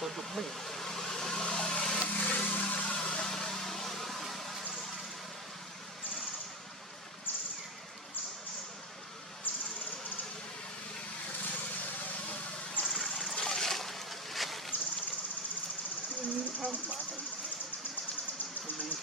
Con lục mình không bỏ tay mình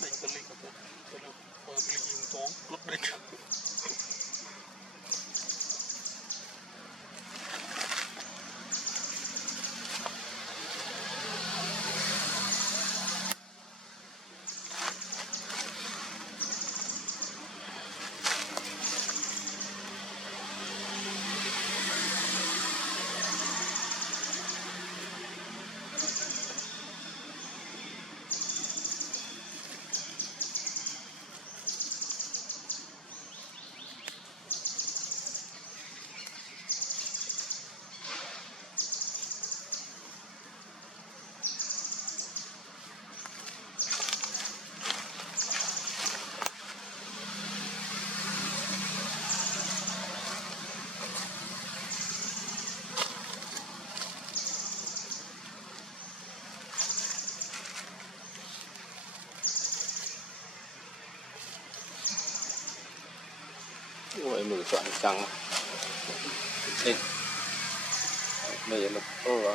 đánh cái lịch của tôi cái lịch dùng tố lúc đấy ôi mười chọn trắng lên mười nó to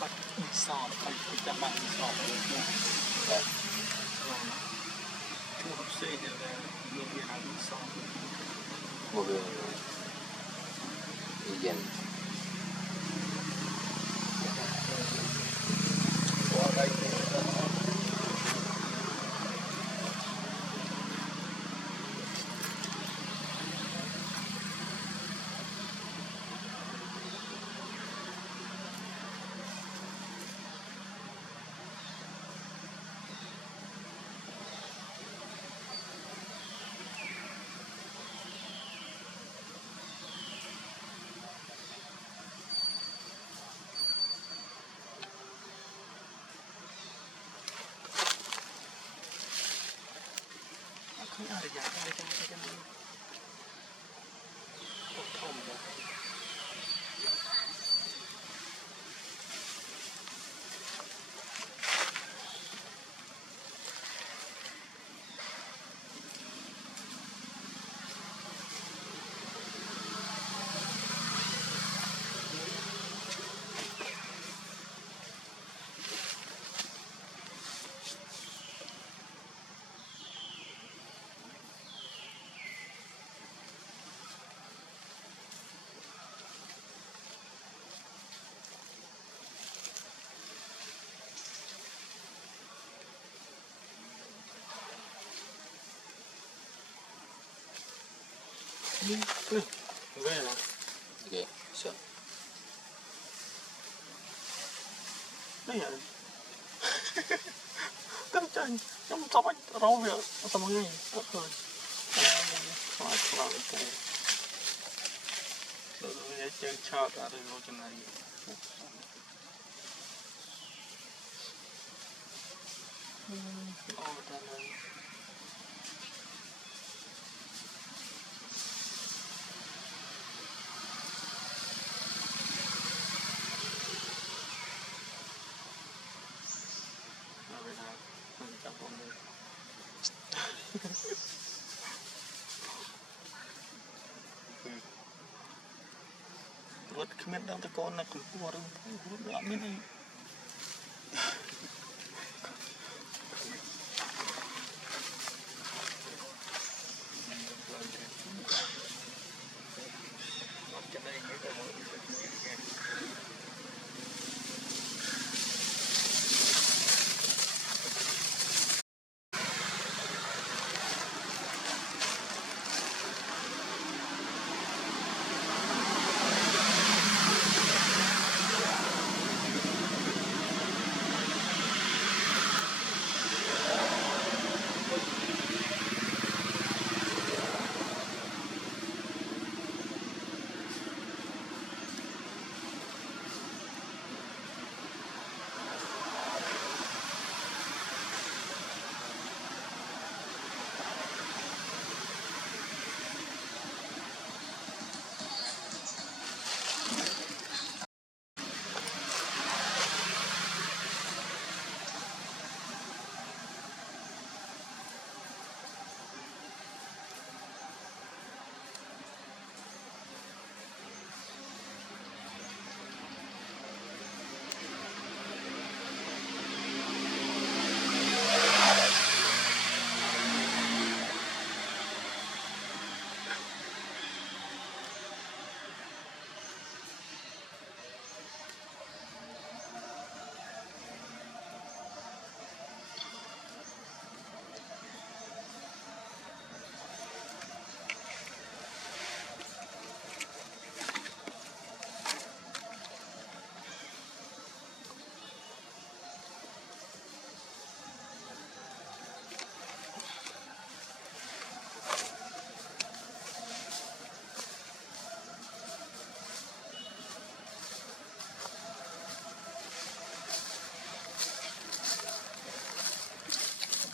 bắt sọt phải chặt bạn sọt được chưa học xây được nhiều việc làm sọt một người ý kiến qua đây Ini ada yang Tom ya. Gue lah. Okey, siap. Đây à. Cắm chân, cắm tóc anh rau việc, tao muốn nghe, tốt hơn. Phải làm cái rồi chơi chợ ra rồi cho này. Rốt khmien đang tới con là cũng qua rừng rốt lắm bên này.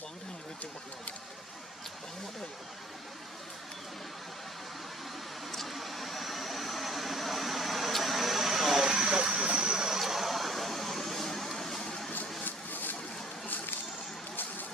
Bóng đây với chừng một người. Bóng mất rồi.